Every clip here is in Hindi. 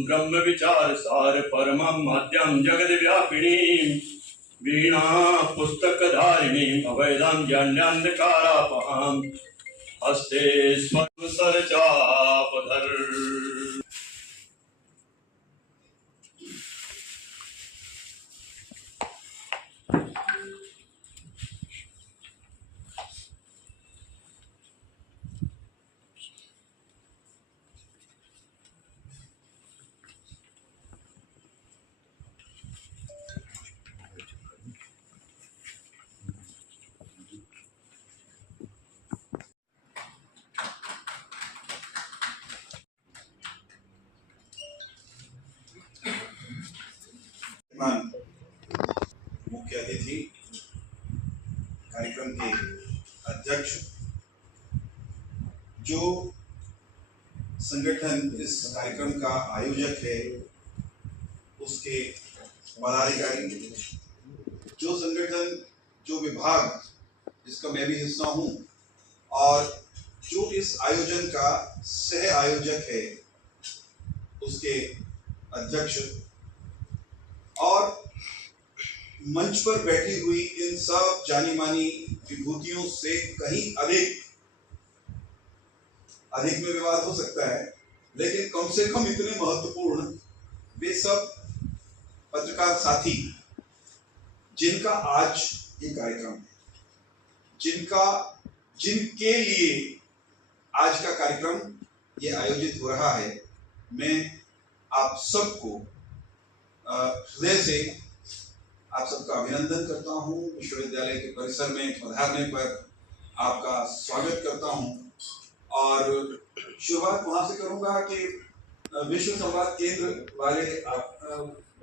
ब्रह्म विचार सार परमं मध्यम जगद व्यापिनी वीणा पुस्तक धारिणी अवैधं ज्ञानांधकारापहं हस्ते स्वर चापधर। मुख्य अतिथि, कार्यक्रम के अध्यक्ष, जो संगठन इस कार्यक्रम का आयोजक है उसके पदाधिकारी, जो संगठन, जो विभाग जिसका मैं भी हिस्सा हूं और जो इस आयोजन का सह आयोजक है उसके अध्यक्ष, और मंच पर बैठी हुई इन सब जानी मानी विभूतियों से कहीं अधिक में विवाद हो सकता है, लेकिन कम से कम इतने महत्वपूर्ण वे सब पत्रकार साथी जिनका आज ये कार्यक्रम है, जिनके लिए आज का कार्यक्रम ये आयोजित हो रहा है, मैं आप सबको हृदय से आप सबका अभिनंदन करता हूं। विश्वविद्यालय के परिसर में पधारने पर आपका स्वागत करता हूं और शुरुआत वहां से करूंगा कि विश्व संवाद केंद्र वाले आप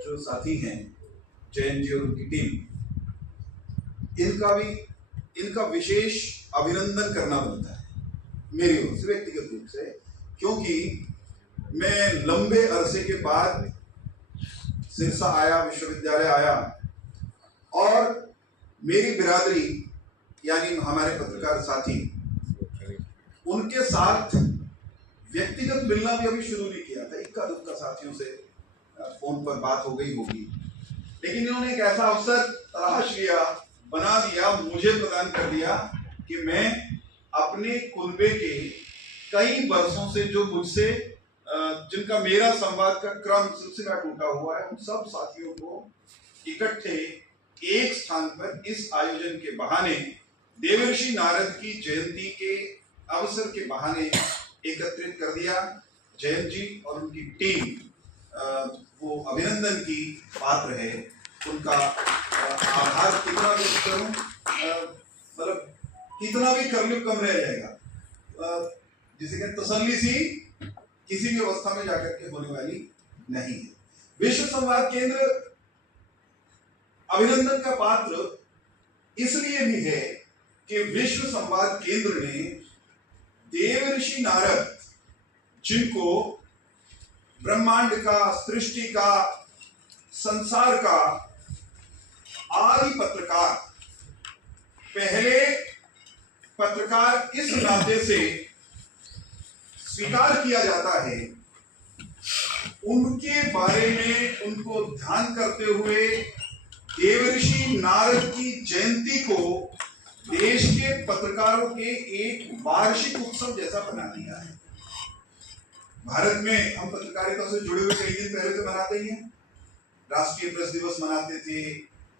जो साथी हैं, जयंत जी और उनकी टीम, इनका विशेष अभिनंदन करना बनता है मेरी ओर से व्यक्तिगत रूप से, क्योंकि मैं लंबे अरसे के बाद सिरसा आया, विश्वविद्यालय आया और मेरी बिरादरी यानी हमारे पत्रकार साथी, उनके साथ व्यक्तिगत मिलना भी अभी शुरू नहीं किया था। इक्का दुक्का साथियों से फोन पर बात हो गई होगी, लेकिन इन्होंने एक ऐसा अवसर तलाश लिया, बना दिया, मुझे प्रदान कर दिया कि मैं अपने कुनबे के कई वर्षों से जो मुझसे जिनका मेरा संवाद का क्रम सिलसिला टूटा हुआ है, उन सब साथियों को इकट्ठे एक स्थान पर इस आयोजन के बहाने, देवर्षि नारद की जयंती के अवसर के बहाने एकत्रित कर दिया। जयंत जी और उनकी टीम वो अभिनंदन की पात्र है, उनका आभार कितना भी करूं, मतलब कितना भी कर लूं कम रह जाएगा। जिसे कहते तसल्ली सी किसी भी अवस्था में जाकर के होने वाली नहीं है। विश्व संवाद केंद्र अभिनंदन का पात्र इसलिए भी है कि विश्व संवाद केंद्र ने देवर्षि नारद, जिनको ब्रह्मांड का, सृष्टि का, संसार का आदि पत्रकार, पहले पत्रकार इस नाते से स्वीकार किया जाता है, उनके बारे में उनको ध्यान करते हुए देवर्षि नारद की जयंती को देश के पत्रकारों के एक वार्षिक उत्सव जैसा बना दिया है। भारत में हम पत्रकारिता से जुड़े हुए कई दिन पहले से मनाते ही हैं। राष्ट्रीय प्रेस दिवस मनाते थे,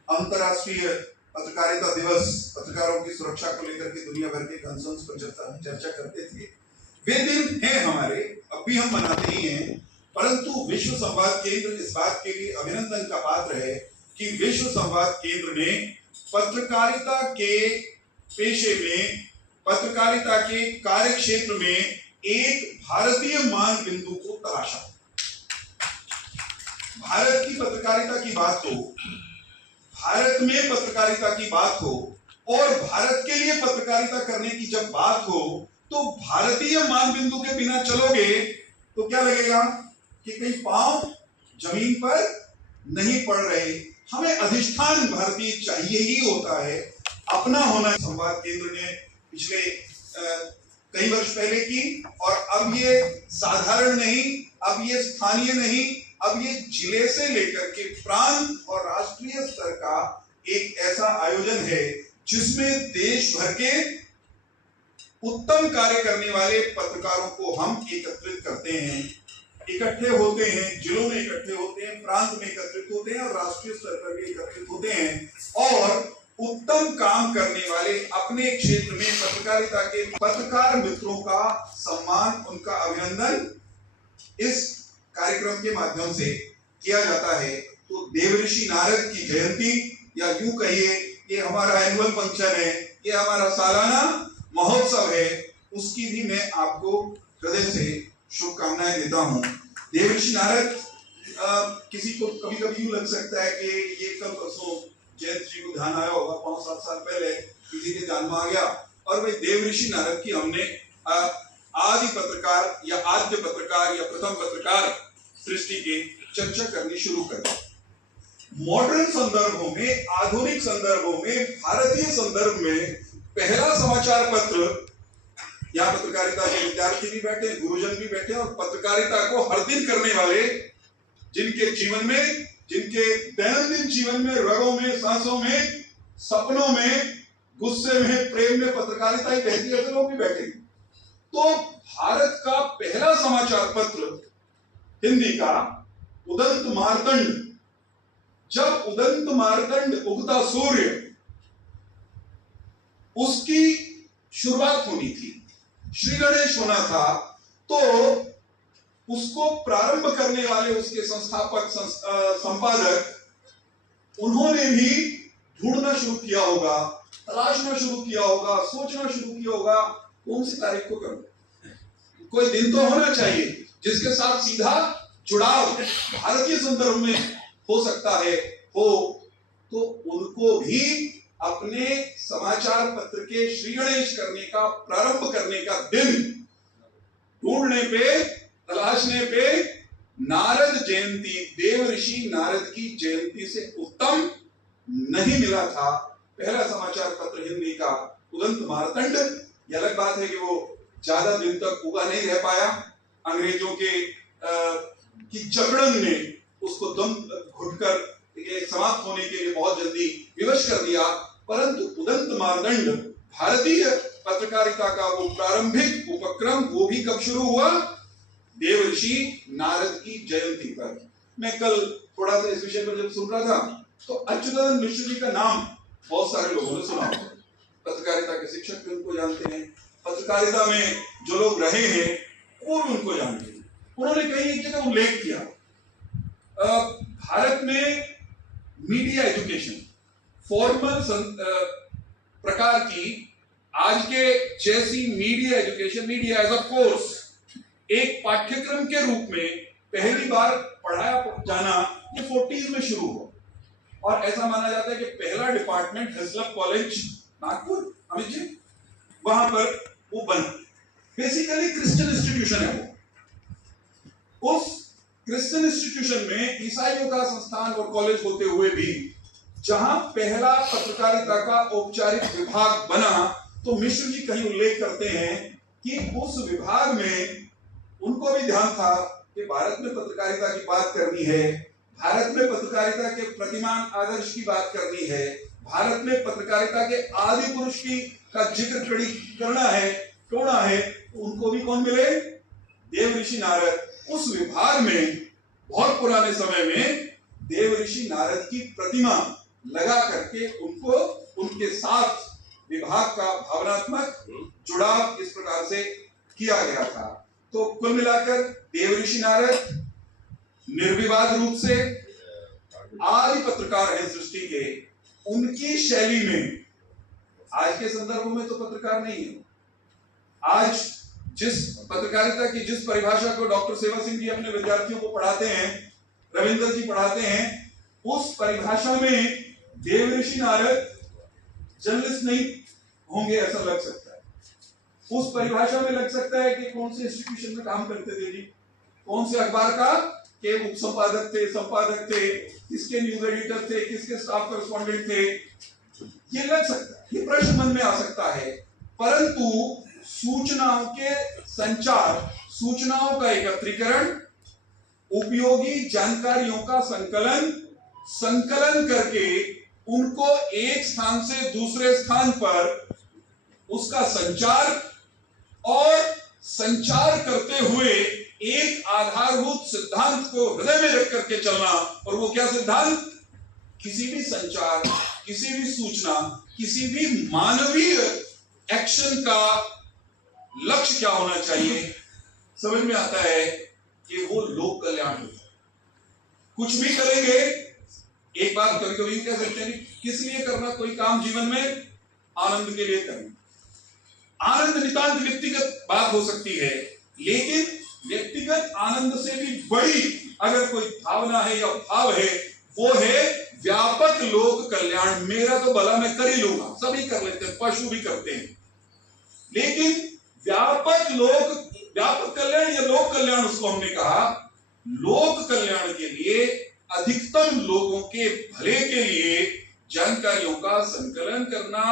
अंतरराष्ट्रीय पत्रकारिता दिवस, पत्रकारों की सुरक्षा को लेकर के दुनिया भर के कंसर्न्स पर चर्चा करते थे। वे दिन हैं हमारे, अब भी हम मनाते ही हैं, परंतु विश्व संवाद केंद्र इस बात के लिए अभिनंदन का पात्र है कि विश्व संवाद केंद्र ने पत्रकारिता के पेशे में, पत्रकारिता के कार्य क्षेत्र में एक भारतीय मान बिंदु को तलाशा। भारत की पत्रकारिता की बात हो, भारत में पत्रकारिता की बात हो और भारत के लिए पत्रकारिता करने की जब बात हो, तो भारतीय मान बिंदु के बिना चलोगे तो क्या लगेगा कि कहीं पांव जमीन पर नहीं पड़ रहे। हमें अधिष्ठान भारतीय चाहिए ही होता है, अपना होना संवाद केंद्र ने पिछले कई वर्ष पहले की, और अब ये साधारण नहीं, अब ये स्थानीय नहीं, अब ये जिले से लेकर के प्रांत और राष्ट्रीय स्तर का एक ऐसा आयोजन है जिसमें देश भर के उत्तम कार्य करने वाले पत्रकारों को हम एकत्रित करते हैं, इकट्ठे होते हैं, जिलों में इकट्ठे होते हैं, प्रांत में एकत्रित होते हैं और राष्ट्रीय स्तर पर भी एकत्रित होते हैं, और उत्तम काम करने वाले अपने क्षेत्र में पत्रकारिता के पत्रकार मित्रों का सम्मान, उनका अभिनंदन इस कार्यक्रम के माध्यम से किया जाता है। तो देवऋषि नारद की जयंती, या यूं कहिए ये हमारा एनुअल फंक्शन है, ये हमारा सालाना महोत्सव है, उसकी भी मैं आपको हृदय से शुभकामनाएं देता हूं। देवऋषि नारद, किसी को कभी कभी यूं लग सकता है कि ये कल परसों जयंत जी को ध्यान आया होगा, 5-7 साल पहले किसी के ध्यान में आ गया, और भाई देवऋषि नारद की हमने आदि पत्रकार या आद्य पत्रकार या प्रथम पत्रकार सृष्टि की चर्चा करनी शुरू कर दी। मॉडर्न संदर्भों में, आधुनिक संदर्भों में, भारतीय संदर्भ में पहला समाचार पत्र, यहाँ पत्रकारिता के विद्यार्थी भी बैठे, गुरुजन भी बैठे, और पत्रकारिता को हर दिन करने वाले, जिनके जीवन में, जिनके दैनंदिन जीवन में, रगों में, सांसों में, सपनों में, गुस्से में, प्रेम में पत्रकारिता ही बहती है, तो लोग भी बैठे। तो भारत का पहला समाचार पत्र हिंदी का उदंत मार्तंड, जब उदंत मार्तंड उगता सूर्य, उसकी शुरुआत होनी थी, श्री गणेश होना था, तो उसको प्रारंभ करने वाले उसके संस्थापक संपादक, उन्होंने भी ढूंढना शुरू किया होगा, तलाशना शुरू किया होगा, सोचना शुरू किया होगा कौन सी तारीख को करूं, कोई दिन तो होना चाहिए जिसके साथ सीधा जुड़ाव भारतीय संदर्भ में हो सकता है, तो उनको भी अपने समाचार पत्र के श्री गणेश करने का, प्रारंभ करने का दिन ढूंढने पे, तलाशने पे नारद जयंती, देवऋषि नारद की जयंती से उत्तम नहीं मिला था। पहला समाचार पत्र हिंदी का उदंत मार्तंड, यह अलग बात है कि वो ज्यादा दिन तक उगा नहीं रह पाया, अंग्रेजों की जकड़न ने उसको दम घुटकर समाप्त होने के लिए बहुत जल्दी विवश कर दिया, परंतु उदंत मार्तंड भारतीय पत्रकारिता का वो प्रारंभिक उपक्रम, वो भी कब शुरू हुआ? देवऋषि नारद की जयंती पर। मैं कल थोड़ा सा इस विषय पर जब सुन रहा था, तो अच्युतानंद मिश्र जी का नाम बहुत सारे लोगों ने सुना, पत्रकारिता के शिक्षक भी उनको जानते हैं, पत्रकारिता में जो लोग रहे हैं वो भी उनको जानते हैं। उन्होंने कहीं एक जगह उल्लेख किया, भारत में मीडिया एजुकेशन फॉर्मल प्रकार की आज के जैसी media education, media as a course, एक पाठ्यक्रम के रूप में पहली बार पढ़ाया जाना ये 40s में शुरू हुआ, और ऐसा माना जाता है कि पहला डिपार्टमेंट हिस्लप कॉलेज नागपुर, अमित जी, वहां पर वो बना। बेसिकली क्रिश्चियन इंस्टीट्यूशन है वो। उस क्रिश्चियन इंस्टीट्यूशन में ईसाइयों का संस्थान और कॉलेज होते हुए भी जहां पहला पत्रकारिता का औपचारिक विभाग बना, तो मिश्र जी कहीं उल्लेख करते हैं कि उस विभाग में उनको भी ध्यान था कि भारत में पत्रकारिता की बात करनी है, भारत में पत्रकारिता के प्रतिमान आदर्श की बात करनी है, भारत में पत्रकारिता के आदि पुरुष की का जिक्र करना है, टोना है। उनको भी कौन मिले? देवऋषि नारद। उस विभाग में बहुत पुराने समय में देवऋषि नारद की प्रतिमा लगा करके उनको, उनके साथ विभाग का भावनात्मक जुड़ाव इस प्रकार से किया गया था। तो कुल मिलाकर देवऋषि नारद निर्विवाद रूप से आदि पत्रकार हैं सृष्टि के। उनकी शैली में आज के संदर्भ में तो पत्रकार नहीं है। आज जिस पत्रकारिता की जिस परिभाषा को डॉक्टर सेवा सिंह जी अपने विद्यार्थियों को पढ़ाते हैं, रविंद्र जी पढ़ाते हैं, उस परिभाषा में देवऋषि नारद जर्नलिस्ट नहीं होंगे ऐसा लग सकता है। उस परिभाषा में लग सकता है कि कौन से इंस्टीट्यूशन में काम करते थे जी, कौन से अखबार का के उप संपादक थे, संपादक थे, किसके न्यूज एडिटर थे, किसके स्टाफ करेस्पॉन्डेंट थे। ये लग सकता है, ये प्रश्न मन में आ सकता है, परंतु सूचनाओं के संचार, सूचनाओं का एकत्रीकरण, उपयोगी जानकारियों का संकलन करके उनको एक स्थान से दूसरे स्थान पर उसका संचार, और संचार करते हुए एक आधारभूत सिद्धांत को हृदय में रख करके चलना। और वो क्या सिद्धांत? किसी भी संचार, किसी भी सूचना, किसी भी मानवीय एक्शन का लक्ष्य क्या होना चाहिए? समझ में आता है कि वो लोक कल्याण होता है। कुछ भी करेंगे, एक बात कभी कभी कह सकते हैं, किस लिए करना कोई काम जीवन में? आनंद के लिए करना। आनंद नितांत व्यक्तिगत बात हो सकती है, लेकिन व्यक्तिगत आनंद से भी बड़ी अगर कोई भावना है या भाव है, वो है व्यापक लोक कल्याण। मेरा तो भला मैं कर ही लूंगा, सभी कर लेते हैं, पशु भी करते हैं, लेकिन व्यापक कल्याण या लोक कल्याण, उसको हमने कहा लोक कल्याण के लिए, अधिकतम लोगों के भले के लिए जानकारियों का संकलन करना,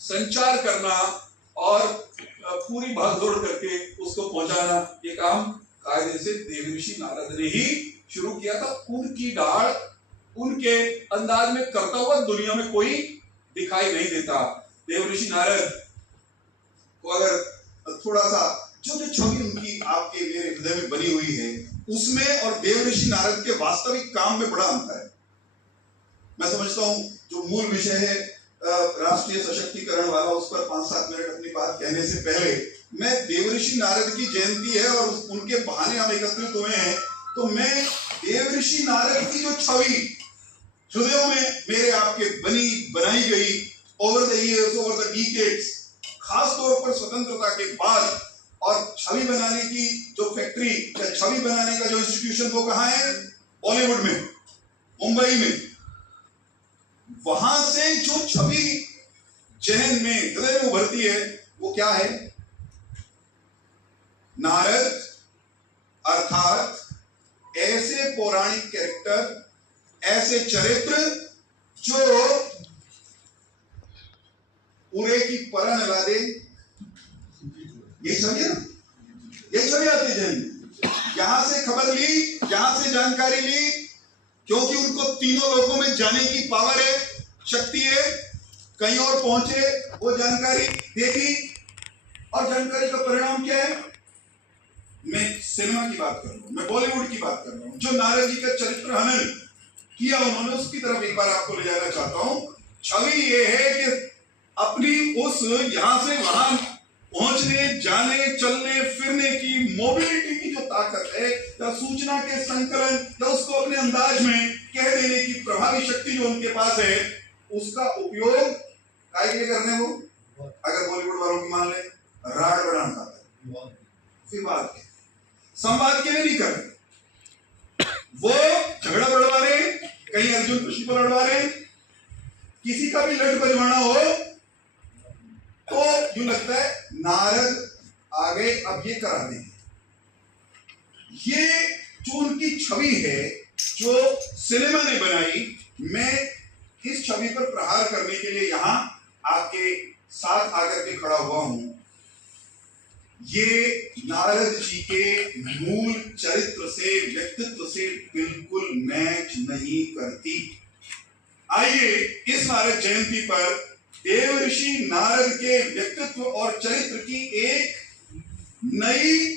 संचार करना और पूरी भागदौड़ करके उसको पहुंचाना, ये काम कायदे से देवऋषि नारद ने ही शुरू किया था। उनकी डाल उनके अंदाज में करता हुआ दुनिया में कोई दिखाई नहीं देता। देवऋषि नारद को अगर थोड़ा सा जो छवि उनकी आपके मेरे हृदय में बनी हुई है, उसमें और देवऋषि नारद के वास्तविक काम में बड़ा अंतर है। मैं समझता हूं जो मूल विषय है राष्ट्रीय सशक्तिकरण वाला, उस पर 5-7 मिनट अपनी बात कहने से पहले मैं देवऋषि नारद की जयंती है और उनके बहाने हम एकत्रित हुए हैं, तो मैं देवऋषि नारद की जो छवि हृदयों में मेरे आपके बनाई गई over the years, over the decades, खास तौर पर स्वतंत्रता के बाद, और छवि बनाने की जो फैक्ट्री या छवि बनाने का जो इंस्टीट्यूशन, वो कहाँ है? बॉलीवुड में, मुंबई में। वहां से जो छवि जहन में, हृदय में उभरती है, वो क्या है? नारद अर्थात ऐसे पौराणिक कैरेक्टर, ऐसे चरित्र जो पूरे की परह ला दे। ये छवि है ना, ये छवि आती है। यहां से खबर ली, यहां से जानकारी ली, क्योंकि उनको तीनों लोगों में जाने की पावर है, शक्ति है। कहीं और पहुंचे, वो जानकारी देखी, और जानकारी का परिणाम क्या है? मैं सिनेमा की बात कर रहा हूं, मैं बॉलीवुड की बात कर रहा हूं। जो नारद जी का चरित्र हनन किया उन्होंने, उसकी तरफ एक बार आपको ले जाना चाहता हूं। छवि ये है कि अपनी उस यहां से वहां पहुंचने, जाने, चलने फिरने की, मोबिलिटी की जो ताकत है, या सूचना के संकलन, या उसको अपने अंदाज में कह देने की प्रभावी शक्ति जो उनके पास है, उसका उपयोग काय के लिए करने, वो अगर बॉलीवुड वालों की मान ले, राड बनाना चाहता है, विवाद के, संवाद के लिए नहीं कर रहे। वो झगड़ा बढ़वा रहे, कहीं अर्जुन कृष्ण को लड़वा रहे, किसी का भी लड़ बजवाना हो तो यूं लगता है नारद आ गए, अब ये करा देंगे। ये जो उनकी छवि है जो सिनेमा ने बनाई, मैं इस छवि पर प्रहार करने के लिए यहां आपके साथ आकर के खड़ा हुआ हूं। ये नारद जी के मूल चरित्र से, व्यक्तित्व से बिल्कुल मैच नहीं करती। आइए इस नारद जयंती पर देवऋषि नारद के व्यक्तित्व और चरित्र की एक नई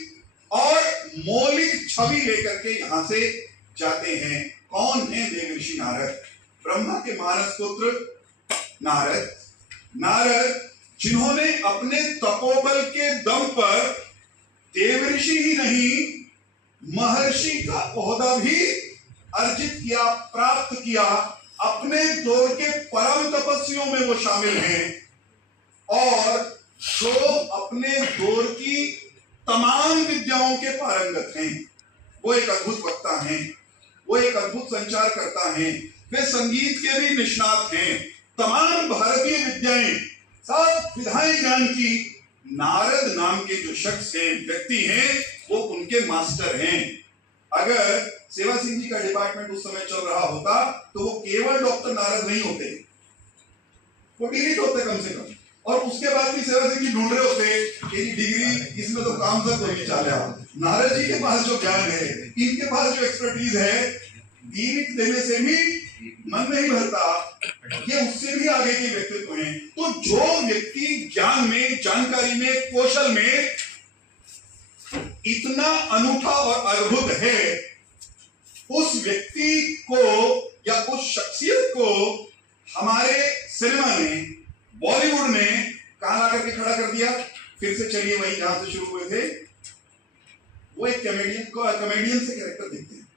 और मौलिक छवि लेकर के यहां से जाते हैं। कौन है देवऋषि नारद? ब्रह्मा के मानस पुत्र नारद, नारद जिन्होंने अपने तपोबल के दम पर देवऋषि ही नहीं, महर्षि का ओहदा भी अर्जित किया, प्राप्त किया। अपने दौर के परम तपस्वियों में वो शामिल हैं, और जो अपने दौर की तमाम विद्याओं के पारंगत हैं। वो एक अद्भुत वक्ता हैं, वो एक अद्भुत संचार करता हैं, वे संगीत के भी निष्णात हैं। तमाम भारतीय विद्याएं, सब विधाएं ज्ञान की नारद नाम के जो शख्स हैं, व्यक्ति हैं, वो उनके मास्टर हैं। अगर सेवा सिंह जी का डिपार्टमेंट उस समय चल रहा होता तो वो केवल डॉक्टर नारद नहीं होते, वो डिलीट होते कम से कम, और उसके बाद भी सेवा सिंह जी ढूंढ रहे होते कि डिग्री इसमें तो काम तक कोई नहीं चला। नारद जी के पास जो ज्ञान है, इनके पास जो एक्सपर्टीज है, डिलीट देने से भी मन नहीं भरता, ये उससे भी आगे के व्यक्तित्व हैं। तो जो व्यक्ति ज्ञान में, जानकारी में, कौशल में इतना अनूठा और अद्भुत है, उस व्यक्ति को या उस शख्सियत को हमारे सिनेमा ने, बॉलीवुड ने कहां ला करके खड़ा कर दिया। फिर से चलिए वही जहां से शुरू हुए थे, वो एक कॉमेडियन से कैरेक्टर दिखते हैं।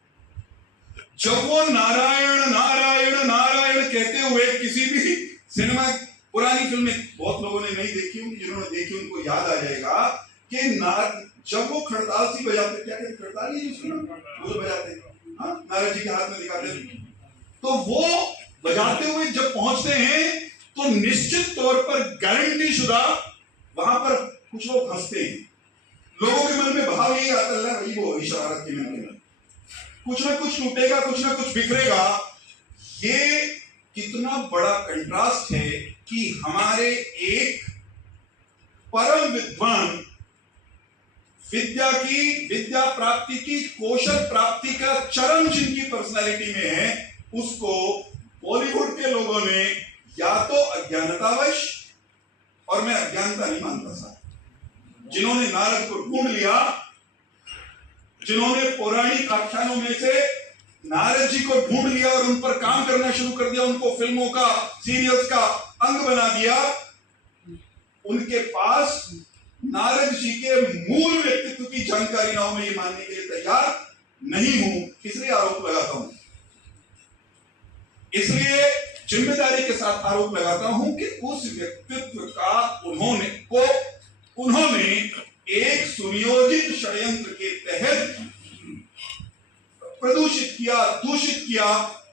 जब वो नारायण नारायण नारायण कहते हुए किसी भी सिनेमा, पुरानी फिल्में बहुत लोगों ने नहीं देखी होंगी, जिन्होंने देखी उनको याद आ जाएगा कि जब वो खड़ताल सी बजाते, क्या कहते, खड़ताल ही वो बजाते, नारद जी के हाथ में दिखाते, तो वो बजाते हुए जब पहुंचते हैं तो निश्चित तौर पर गारंटी शुदा वहां पर कुछ लोग हंसते हैं। लोगों के मन में भाव यही आता है, वही वो वही शरारत के मन में कुछ ना कुछ टूटेगा, कुछ ना कुछ बिखरेगा। ये कितना बड़ा कंट्रास्ट है कि हमारे एक परम विद्वान, विद्या प्राप्ति की, कौशल प्राप्ति का चरम जिनकी पर्सनालिटी में है, उसको बॉलीवुड के लोगों ने या तो अज्ञानतावश, और मैं अज्ञानता नहीं मानता साहब, जिन्होंने नारद को ढूंढ लिया, जिन्होंने पौराणिक आख्यानों में से नारद जी को ढूंढ लिया और उन पर काम करना शुरू कर दिया, उनको फिल्मों का, सीरियल्स का अंग बना दिया, उनके पास नारद जी के मूल व्यक्तित्व की जानकारी ना हो, मैं ये मानने के लिए तैयार नहीं हूं, इसलिए आरोप लगाता हूं। इसलिए जिम्मेदारी के साथ आरोप लगाता हूं कि उस व्यक्तित्व का उन्होंने एक सुनियोजित षड्यंत्र के तहत प्रदूषित किया, दूषित किया,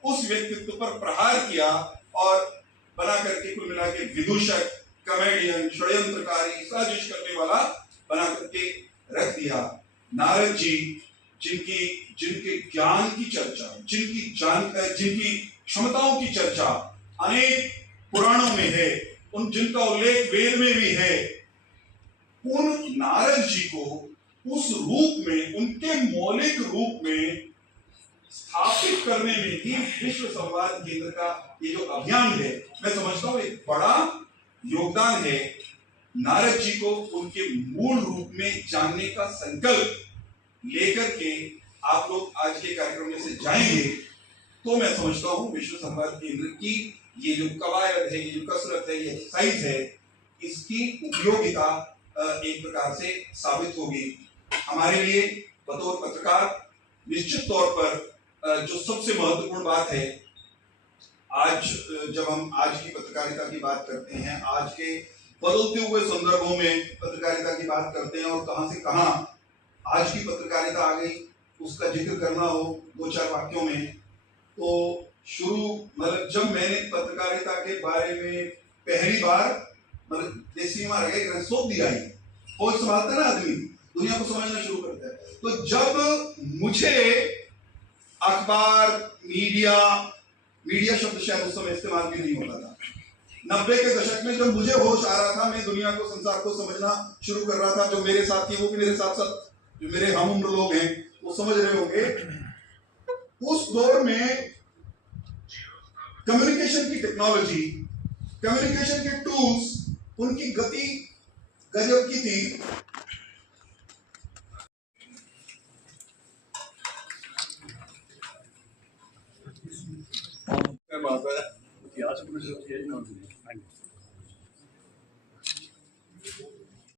उस व्यक्तित्व पर प्रहार किया और बना करके कुल मिला के विदूषक, कॉमेडियन, षड्यंत्रकारी, साजिश करने वाला बना करके रख दिया। नारद जी जिनके ज्ञान की चर्चा, जिनकी क्षमताओं की चर्चा अनेक पुराणों में है, जिनका उल्लेख वेद में भी है, उन नारद जी को उस रूप में, उनके मौलिक रूप में स्थापित करने में ही विश्व संवाद केंद्र का ये जो अभियान है, मैं समझता हूं एक बड़ा योगदान है। नारद जी को उनके मूल रूप में जानने का संकल्प लेकर के आप लोग आज के कार्यक्रम में से जाएंगे, तो मैं समझता हूं विश्व संवाद केंद्र की ये जो कवायद है, ये जो कसरत है, ये एक्सरसाइज है, इसकी उपयोगिता एक प्रकार से साबित होगी हमारे लिए बतौर पत्रकार। निश्चित तौर पर जो सबसे महत्वपूर्ण बात है, आज जब हम आज की पत्रकारिता की बात करते हैं, आज के बदलते हुए संदर्भों में पत्रकारिता की बात करते हैं और कहां से कहां आज की पत्रकारिता आ गई, उसका जिक्र करना हो दो चार वाक्यों में, तो मतलब जब मैंने पत्रकारिता के बारे में पहली बार मतलब देसी मार गए सोच दिया ही, फौज संभालता ना आदमी, दुनिया को समझना शुरू करता है। तो जब मुझे अखबार, मीडिया शब्द शायद उस समय इस्तेमाल भी नहीं होता था, 90 के दशक में जब मुझे होश आ रहा था, मैं दुनिया को, संसार को समझना शुरू कर रहा था, जो मेरे साथी हैं वो भी मेरे साथ साथ जो मेरे हम उम्र लोग हैं वो समझ रहे होंगे, उस दौर में कम्युनिकेशन की टेक्नोलॉजी, कम्युनिकेशन के टूल्स, उनकी गति गजब की थी।